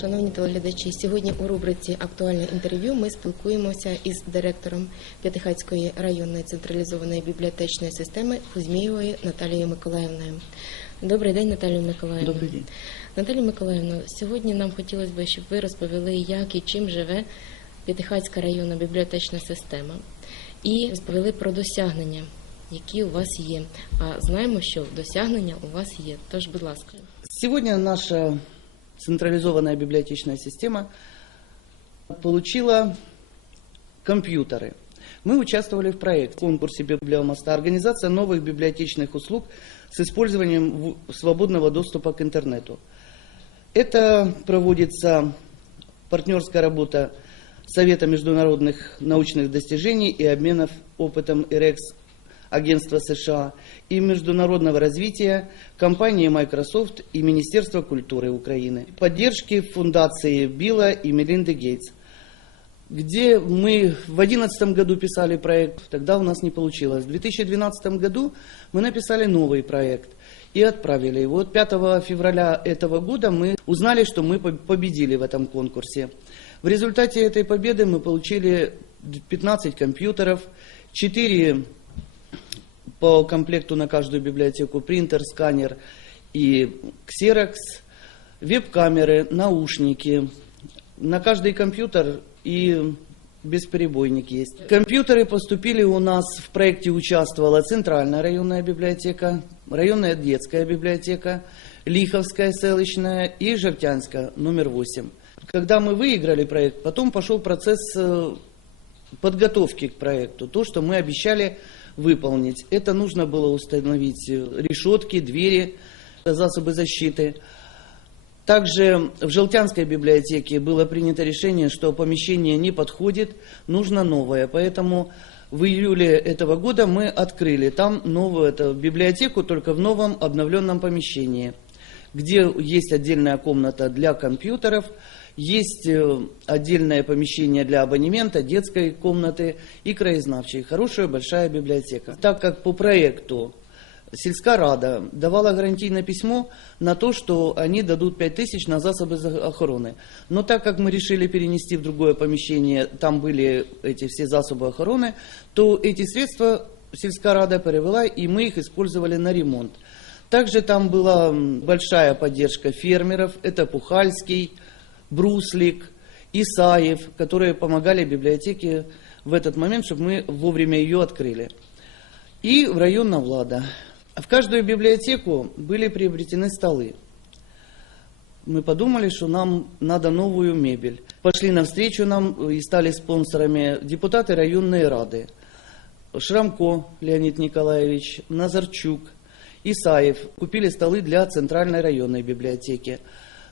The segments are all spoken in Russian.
шановні телеглядачі. Сьогодні у рубриці Актуальне інтерв'ю ми спілкуємося із директором П'ятихатської районної централізованої бібліотечної системи Кузьмієвою Наталією Миколаївною. Добрий день, Наталію Миколаївна. Добрий день. Наталію Миколаївна, сьогодні нам хотілося б, щоб ви розповіли, як і чим живе П'ятихатська районна бібліотечна система, і розповіли про досягнення, які у вас є. А знаємо, що досягнення у вас є. Тож, будь ласка. Сегодня наша централизованная библиотечная система получила компьютеры. Мы участвовали в проекте в конкурсе «Библиомоста» организация новых библиотечных услуг с использованием свободного доступа к интернету. Это проводится партнерская работа Совета международных научных достижений и обменов опытом ИРЕКС Агентства США и международного развития компании Microsoft и Министерства культуры Украины. Поддержки фундации Билла и Мелинды Гейтс где мы в 2011 году писали проект, тогда у нас не получилось. В 2012 году мы написали новый проект и отправили его. Вот 5 февраля этого года мы узнали, что мы по- победили в этом конкурсе. В результате этой победы мы получили 15 компьютеров, 4 по комплекту на каждую библиотеку, принтер, сканер и ксерокс, веб-камеры, наушники. На каждый компьютер и бесперебойник есть. Компьютеры поступили у нас, в проекте участвовала Центральная районная библиотека, районная детская библиотека, Лиховская селищная и Жертянская номер 8. Когда мы выиграли проект, потом пошел процесс э, подготовки к проекту, то, что мы обещали выполнить. Это нужно было установить э, решетки, двери, засобы защиты. Также в Желтянской библиотеке было принято решение, что помещение не подходит, нужно новое. Поэтому в июле этого года мы открыли там новую эту библиотеку, только в новом обновленном помещении, где есть отдельная комната для компьютеров, есть э, отдельное помещение для абонемента, детской комнаты и краезнавчей. Хорошая большая библиотека. Так как по проекту сельская рада давала гарантийное письмо на то, что они дадут 5 тысяч на засобы за- охраны. Но так как мы решили перенести в другое помещение, там были эти все засобы охраны, то эти средства сельская рада перевела, и мы их использовали на ремонт. Также там была большая поддержка фермеров, это Пухальский, Бруслик, Исаев, которые помогали библиотеке в этот момент, чтобы мы вовремя ее открыли. И в районная влада. В каждую библиотеку были приобретены столы. Мы подумали, что нам надо новую мебель. Пошли навстречу нам и стали спонсорами депутаты районной рады. Шрамко Леонид Николаевич, Назарчук, Исаев купили столы для Центральной районной библиотеки.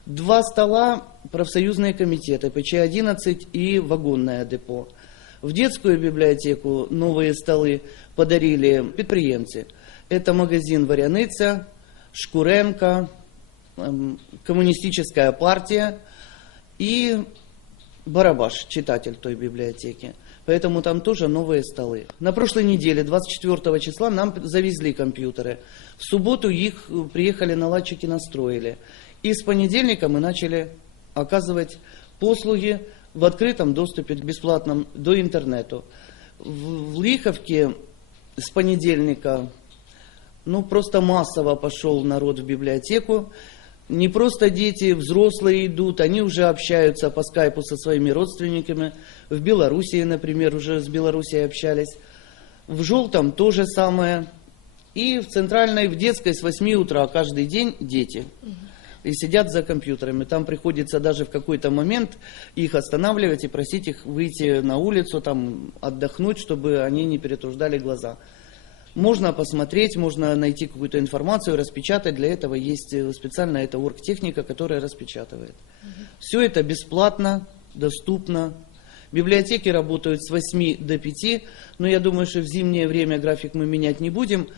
Два стола профсоюзные комитеты, ПЧ-11 и вагонное депо. В детскую библиотеку новые столы подарили предприемцы. Это магазин «Варяныця», Шкуренко, эм, Коммунистическая партия и Барабаш, читатель той библиотеки. Поэтому там тоже новые столы. На прошлой неделе, 24 числа, нам завезли компьютеры. В субботу их э, приехали наладчики, настроили. И с понедельника мы начали оказывать послуги в открытом доступе, бесплатном, до интернету. В, Лиховке с понедельника ну, просто массово пошел народ в библиотеку. Не просто дети, взрослые идут, они уже общаются по скайпу со своими родственниками. В Белоруссии, например, уже с Белоруссией общались. В Желтом то же самое. И в Центральной, в детской с 8 утра каждый день дети. И сидят за компьютерами. Там приходится даже в какой-то момент их останавливать и просить их выйти на улицу, там отдохнуть, чтобы они не перетруждали глаза. Можно посмотреть, можно найти какую-то информацию, распечатать. Для этого есть э, специальная эта оргтехника, которая распечатывает. Все это бесплатно, доступно. Библиотеки работают с 8 до 5, но я думаю, что в зимнее время график мы менять не будем,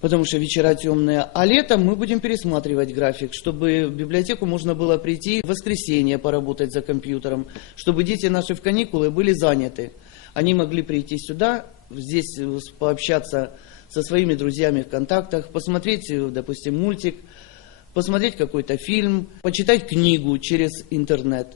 потому что вечера темные. А летом мы будем пересматривать график, чтобы в библиотеку можно было прийти в воскресенье поработать за компьютером, чтобы дети наши в каникулы были заняты. Они могли прийти сюда, здесь э, пообщаться со своими друзьями в контактах, посмотреть, э, допустим, мультик, посмотреть какой-то фильм, почитать книгу через интернет,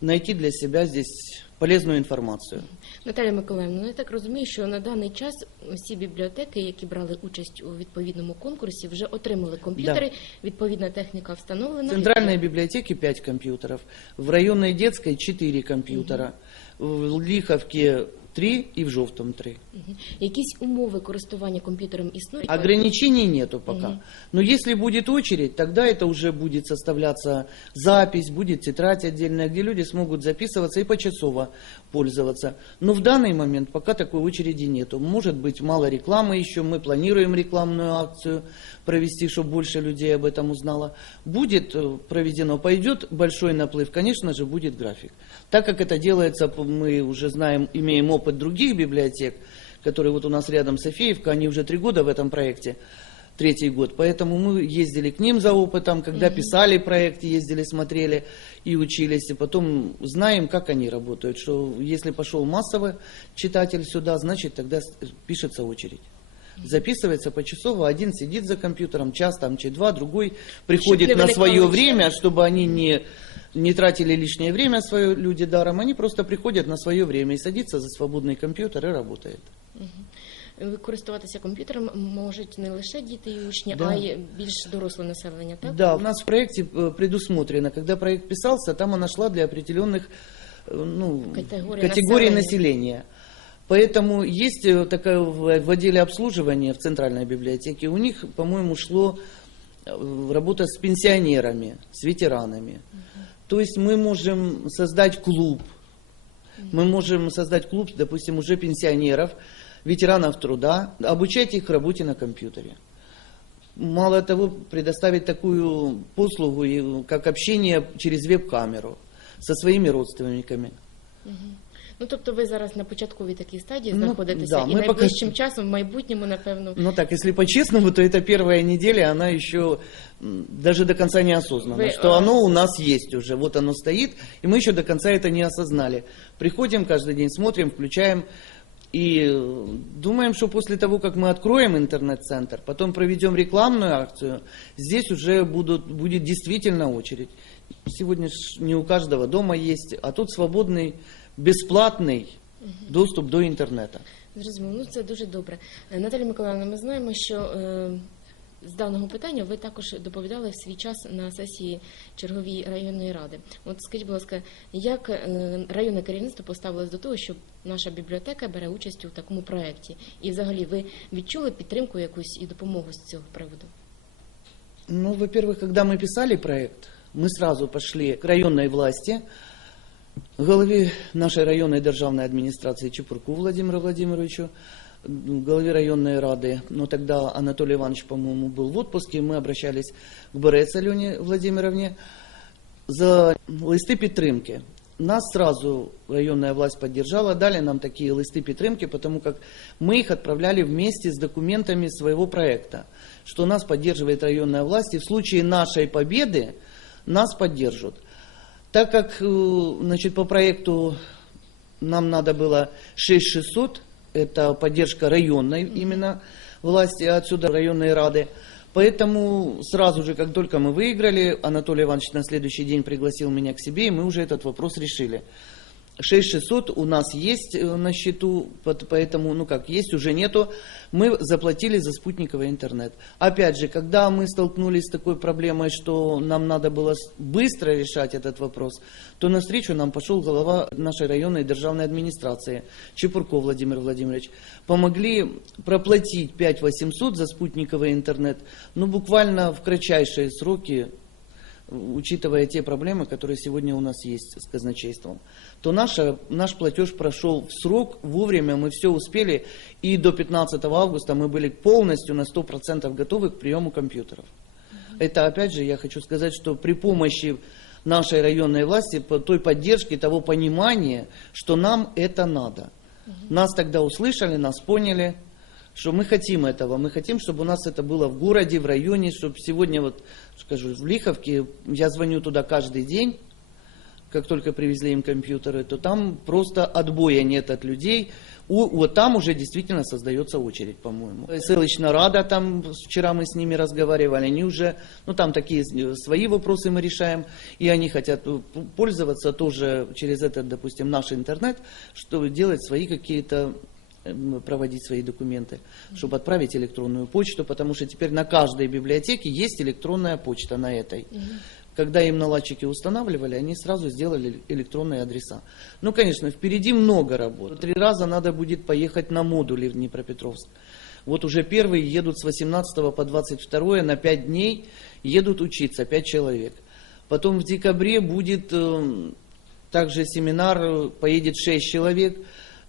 найти для себя здесь полезную информацию. Наталя Миколаївна, ну я так розумію, що на даний час всі бібліотеки, які брали участь у відповідному конкурсі, вже отримали комп'ютери. Відповідна техніка встановлена. В центральной библиотеке 5 компьютеров, в районной детской 4 компьютера, в Лиховке 3 и в Жовтом 3. Мгм. Якісь умови користування комп'ютером існують? Ограничений нету пока. Но если будет очередь, тогда это уже будет составляться запись, будет тетрадь отдельная, где люди смогут записываться и почасово пользоваться. Но в данный момент пока такой очереди нету. Может быть, мало рекламы еще, мы планируем рекламную акцию провести, чтобы больше людей об этом узнало. Будет э, проведено, пойдет большой наплыв, конечно же, будет график. Так как это делается, мы уже знаем, имеем опыт других библиотек, которые вот у нас рядом Софиевка, они уже три года в этом проекте, третий год. Поэтому мы ездили к ним за опытом, когда писали проект, ездили, смотрели и учились. И потом знаем, как они работают. Что если пошел массовый читатель сюда, значит тогда с- пишется очередь. Записывается почасово, один сидит за компьютером, час там, чи два, другой приходит на свое время, чтобы они не, не тратили лишнее время свое люди даром, они просто приходят на свое время и садится за свободный компьютер и работает. Ви користуватися комп'ютером можуть не лише діти і учні, Да. а й більш доросле населення, так? Да, у нас в проекте э, предусмотрено, когда проект писался, там она шла для определенных э, ну, Категорий категорий населения. населения. Поэтому есть э, такая в, в отделе обслуживания в Центральной библиотеке, у них, по-моему, шло э, работа с пенсионерами, с ветеранами. То есть мы можем создать клуб, мы можем создать клуб, допустим, уже пенсионеров, ветеранов труда, обучать их работе на компьютере. Мало того, предоставить такую послугу, как общение через веб-камеру со своими родственниками. Ну тобто ви зараз на початковій такій стадії Ну, знаходитеся да, і ми поки найближчим що- часом, в майбутньому, напевно, Ну так, если по-честному, то эта первая неделя, она еще м, даже до конца не осознана, Вы, что а- оно у нас есть уже, вот оно стоит, и мы еще до конца это не осознали. Приходим каждый день, смотрим, включаем, и э, думаем, что после того, как мы откроем интернет-центр, потом проведем рекламную акцию, здесь уже будут, будет действительно очередь. Сегодня ж не у каждого дома есть, а тут свободный, бесплатный доступ до интернета. Зрозуміло, ну це дуже добре. Е, Наталя Миколаївна, ми знаємо, що е, з даного питання ви також доповідали в свій час на сесії черговій районної ради. От скажіть, будь ласка, як е, районне керівництво поставилось до того, що наша бібліотека бере участь у такому проєкті? І взагалі ви відчули підтримку якусь і допомогу з цього приводу? Ну, во-первых, когда мы писали проект, мы сразу пошли к районной власти, голове нашей районной державной администрации Чепурку Владимиру Владимировичу, голове районной рады, но тогда Анатолий Иванович, по-моему, был в отпуске, мы обращались к Борец Алене Владимировне за листы підтримки. Нас сразу районная власть поддержала, дали нам такие листы підтримки, потому как мы их отправляли вместе с документами своего проекта, что нас поддерживает районная власть, и в случае нашей победы нас поддержат. Так как э, значит, по проекту нам надо было 6600, это поддержка районной именно власти, отсюда районной рады. Поэтому сразу же, как только мы выиграли, Анатолий Иванович на следующий день пригласил меня к себе, и мы уже этот вопрос решили. 6600 у нас есть э, на счету, поэтому, ну как, есть, уже нету. Мы заплатили за спутниковый интернет. Опять же, когда мы столкнулись с такой проблемой, что нам надо было быстро решать этот вопрос, то навстречу нам пошел глава нашей районной державной администрации Чепурков Владимир Владимирович. Помогли проплатить 5800 за спутниковый интернет, ну буквально в кратчайшие сроки учитывая те проблемы, которые сегодня у нас есть с казначейством, то наша, наш платеж прошел в срок, вовремя мы все успели, и до 15 августа мы были полностью на 100% готовы к приему компьютеров. Это, опять же, я хочу сказать, что при помощи нашей районной власти, той поддержки, того понимания, что нам это надо. Нас тогда услышали, нас поняли, что мы хотим этого. Мы хотим, чтобы у нас это было в городе, в районе, чтобы сегодня, вот, скажу, в Лиховке, я звоню туда каждый день, как только привезли им компьютеры, то там просто отбоя нет от людей. У- вот там уже действительно создается очередь, по-моему. Ссылочно Рада, там вчера мы с ними разговаривали, они уже, ну там такие свои вопросы мы решаем, и они хотят э, пользоваться тоже через этот, допустим, наш интернет, чтобы делать свои какие-то проводить свои документы, чтобы отправить электронную почту, потому что теперь на каждой библиотеке есть электронная почта на этой. Когда им наладчики устанавливали, они сразу сделали электронные адреса. Ну, конечно, впереди много работы. Три раза надо будет поехать на модули в Днепропетровск. Вот уже первые едут с 18 по 22 на 5 дней, едут учиться, 5 человек. Потом в декабре будет э, также семинар, э, поедет 6 человек.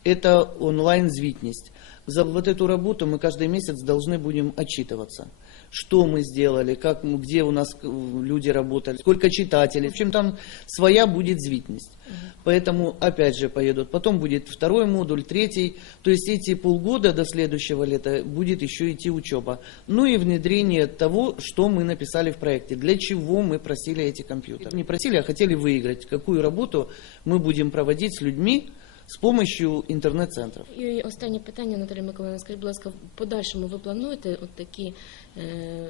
Это онлайн-звитность. За вот эту работу мы каждый месяц должны будем отчитываться. Что мы сделали, как, где у нас э, люди работали, сколько читателей. В общем, там своя будет звитность. Поэтому опять же поедут. Потом будет второй модуль, третий. То есть эти полгода до следующего лета будет еще идти учеба. Ну и внедрение того, что мы написали в проекте. Для чего мы просили эти компьютеры. Не просили, а хотели выиграть. Какую работу мы будем проводить с людьми с помощью интернет-центров. І останнє питання, Наталя Миколаївна, скажіть, будь ласка, в подальшому ви плануєте от такі е,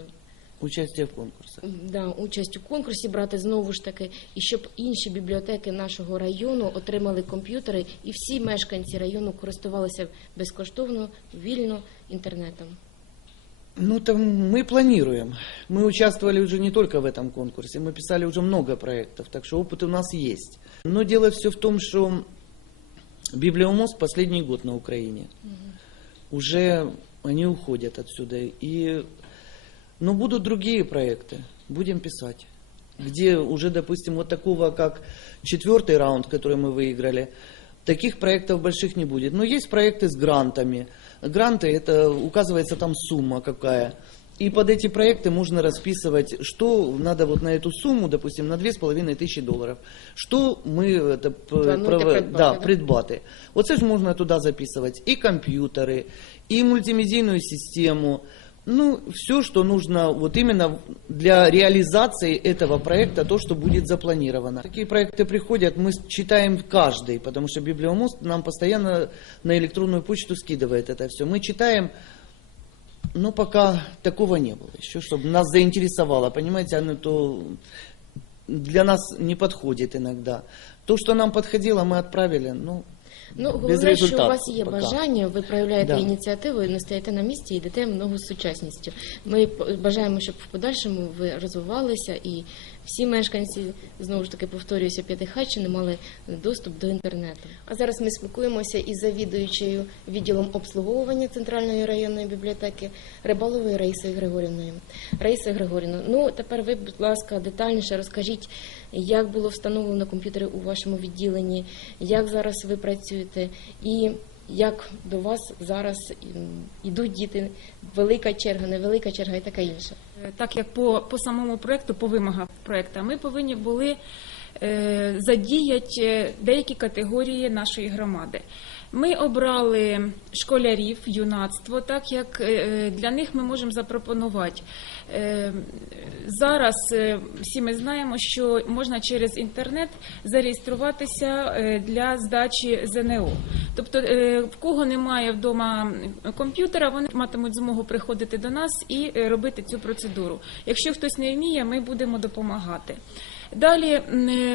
Участие в конкурсах. да, участь у конкурсі брати знову ж таки, і щоб інші бібліотеки нашого району отримали комп'ютери, і всі мешканці району користувалися безкоштовно, вільно інтернетом. Ну, там мы планируем. Мы участвовали уже не только в этом конкурсе, мы писали уже много проектов, так что опыт у нас есть. Но дело все в том, что Библиомост последний год на Украине. Уже они уходят отсюда. И, но будут другие проекты, будем писать. Где уже, допустим, вот такого, как четвертый раунд, который мы выиграли, таких проектов больших не будет. Но есть проекты с грантами. Гранты, это указывается там сумма какая. И под эти проекты можно расписывать, что надо вот на эту сумму, допустим, на 2,5 тисячі доларів. Що ми это, п- Плануєте пров- придбати, да, да? придбати. Оце ж можна туди записувати і комп'ютери, і мультимедійну систему. Ну, все, что нужно вот именно для реализации этого проекта, то, что будет запланировано. Такие проекты приходят, мы читаем каждый, потому что Библиомост нам постоянно на электронную почту скидывает это все. Мы читаем, но пока такого не было еще, чтобы нас заинтересовало. Понимаете, оно то для нас не подходит иногда. То, что нам подходило, мы отправили, ну, Ну, без головне, що у результату вас є пока. бажання, ви проявляєте Да. ініціативу, і не стоїте на місці і йдете в ногу з сучасністю. Ми п- бажаємо, щоб в подальшому ви розвивалися і всі мешканці, знову ж таки повторююся, П'ятихатчини мали доступ до інтернету. А зараз ми спілкуємося із завідуючою відділом обслуговування Центральної районної бібліотеки Рибаловою Раїсою Григорівною. Раїса Григорівна, ну тепер ви, будь ласка, детальніше розкажіть, як було встановлено комп'ютери у вашому відділенні, як зараз ви працюєте, і як до вас зараз йдуть діти, велика черга, невелика черга і таке інше. Е, Так як по, по самому проекту, по вимогах проекту, ми повинні були е, задіяти е, деякі категорії нашої громади. Ми обрали школярів, юнацтво, так як е, для них ми можемо запропонувати. Е, Зараз е, всі ми знаємо, що можна через інтернет зареєструватися е, для здачі ЗНО. Тобто, е, в кого немає вдома комп'ютера, вони матимуть змогу приходити до нас і е, робити цю процедуру. Якщо хтось не вміє, ми будемо допомагати. Далі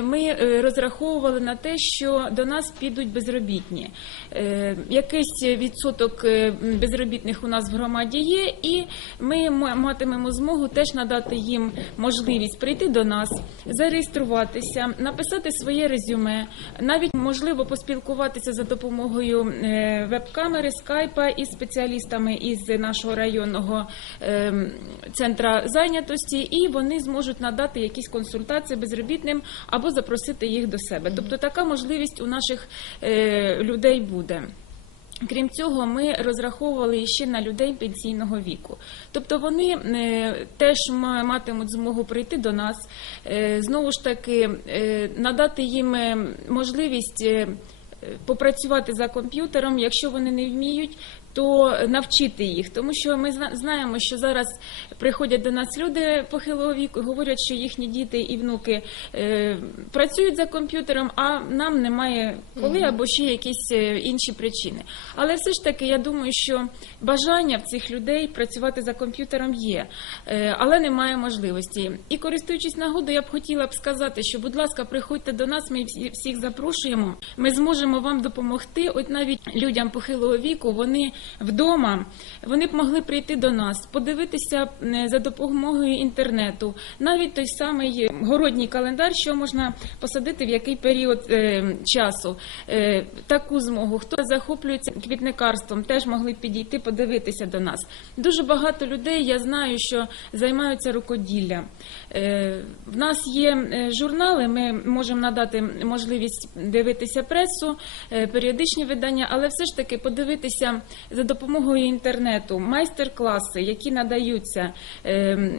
ми е, розраховували на те, що до нас підуть безробітні. Е, Якийсь відсоток е, безробітних у нас в громаді є, і ми матимемо змогу теж надати їм можливість прийти до нас, зареєструватися, написати своє резюме, навіть можливо поспілкуватися за допомогою веб-камери, скайпа із спеціалістами із нашого районного е, центра зайнятості, і вони зможуть надати якісь консультації безробітним або запросити їх до себе. Тобто така можливість у наших е, людей буде. Крім цього, ми розраховували ще на людей пенсійного віку. Тобто вони е, теж матимуть змогу прийти до нас, е, знову ж таки надати їм можливість. Попрацювати за комп'ютером, якщо вони не вміють, то навчити їх, тому що ми зна- знаємо, що зараз приходять до нас люди похилого віку, говорять, що їхні діти і внуки е, працюють за комп'ютером, а нам немає коли або ще якісь е, інші причини. Але все ж таки, я думаю, що бажання в цих людей працювати за комп'ютером є, е, але немає можливості. І користуючись нагодою, я б хотіла б сказати, що, будь ласка, приходьте до нас, ми всіх запрошуємо. Ми зможемо вам допомогти. От навіть людям похилого віку, вони вдома, вони б могли прийти до нас, подивитися за допомогою інтернету, навіть той самий городній календар, що можна посадити в який період е, часу. Е, таку змогу. Хто захоплюється квітникарством, теж могли підійти, подивитися до нас. Дуже багато людей, я знаю, що займаються рукоділлям. Е, в нас є е, журнали, ми можемо надати можливість дивитися пресу, е, періодичні видання, але все ж таки подивитися за допомогою інтернету майстер-класи, які надаються,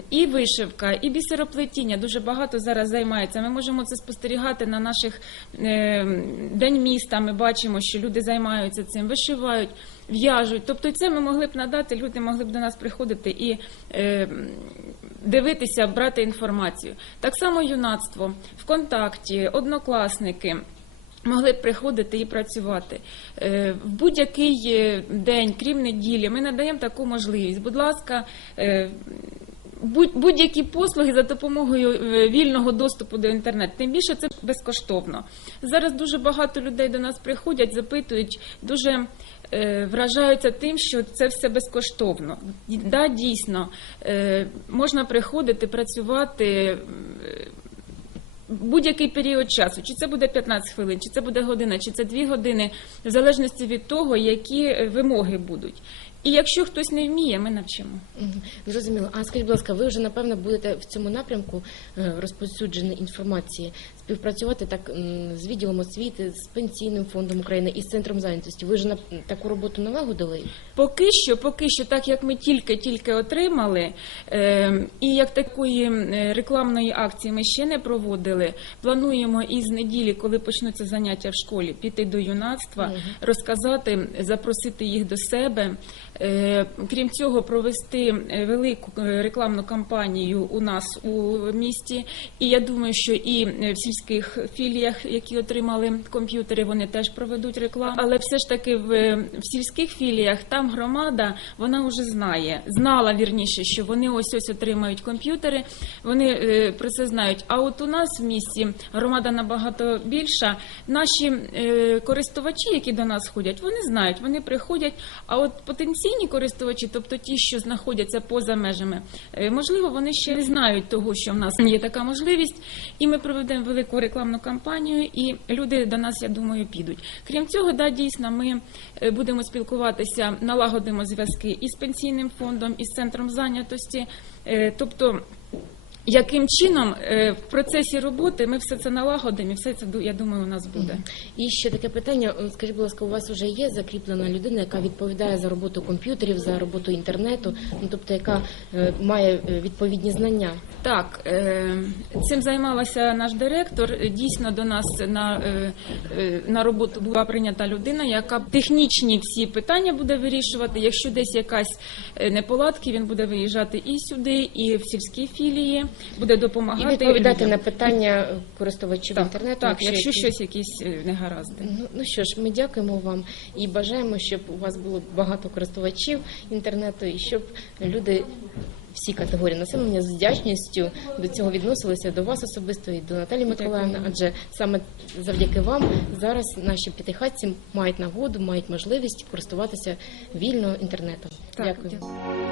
і вишивка, і бісероплетіння. Дуже багато зараз займається. Ми можемо це спостерігати на наших день міста. Ми бачимо, що люди займаються цим, вишивають, в'яжуть. Тобто, це ми могли б надати. Люди могли б до нас приходити і е, дивитися, брати інформацію. Так само юнацтво, ВКонтакті, однокласники. Могли б приходити і працювати Е, в будь-який е, день, крім неділі. Ми надаємо таку можливість. Будь ласка, е, будь- будь-які послуги за допомогою вільного доступу до інтернету. Тим більше це безкоштовно. Зараз дуже багато людей до нас приходять, запитують, дуже вражаються тим, що це все безкоштовно. Да, дійсно, е, можна приходити, працювати. е, будь-який період часу, чи це буде 15 хвилин, чи це буде година, чи це 2 години, в залежності від того, які е, вимоги будуть. І якщо хтось не вміє, ми навчимо. Зрозуміло. А скажіть, будь ласка, ви вже напевно будете в цьому напрямку е, інформації співпрацювати так з відділом освіти, з пенсійним фондом України і з центром зайнятості. Ви вже на таку роботу налагодили? Поки що, поки що, так як ми тільки-тільки отримали, е, і як такої рекламної акції ми ще не проводили, плануємо із неділі, коли почнуться заняття в школі, піти до юнацтва, розказати, запросити їх до себе. Е, крім цього, провести е, велику е, рекламну кампанію у нас у місті. І я думаю, що і е, в сільських філіях, які отримали комп'ютери, вони теж проведуть рекламу. Але все ж таки в, в сільських філіях там громада вона вже знає, знала вірніше, що вони ось ось отримають комп'ютери. Вони е, про це знають. А от у нас в місті громада набагато більша. Наші е, користувачі, які до нас ходять, вони знають, вони приходять. А от потенційні користувачі, тобто ті, що знаходяться поза межами, е, можливо, вони ще не знають того, що в нас є така можливість, і ми проведемо велику рекламну кампанію, і люди до нас, я думаю, підуть. Крім цього, да, дійсно, ми е, будемо спілкуватися, налагодимо зв'язки із пенсійним фондом, із центром зайнятості, Е, тобто. Яким чином е, в процесі роботи ми все це налагодимо, і все це я думаю, у нас буде. І ще таке питання. Е, Скажіть, будь ласка, у вас вже є закріплена людина, яка відповідає за роботу комп'ютерів, за роботу інтернету, ну тобто яка е, має відповідні знання? Так, цим займалася наш директор. Дійсно, до нас на, на роботу була прийнята людина, яка технічні всі питання буде вирішувати. Якщо десь якась неполадки, він буде виїжджати і сюди, і в сільські філії, буде допомагати І відповідати на питання користувачів так, інтернету, Так, якщо які- щось якісь е, негаразди. Ну, ну що ж, ми дякуємо вам і бажаємо, щоб у вас було багато користувачів інтернету, і щоб люди. Всі категорії населення з вдячністю до цього відносилися до вас особисто і до Наталі Миколаївни, адже саме завдяки вам зараз наші п'ятихатці мають нагоду, мають можливість користуватися вільно інтернетом. Так, Дякую. дякую.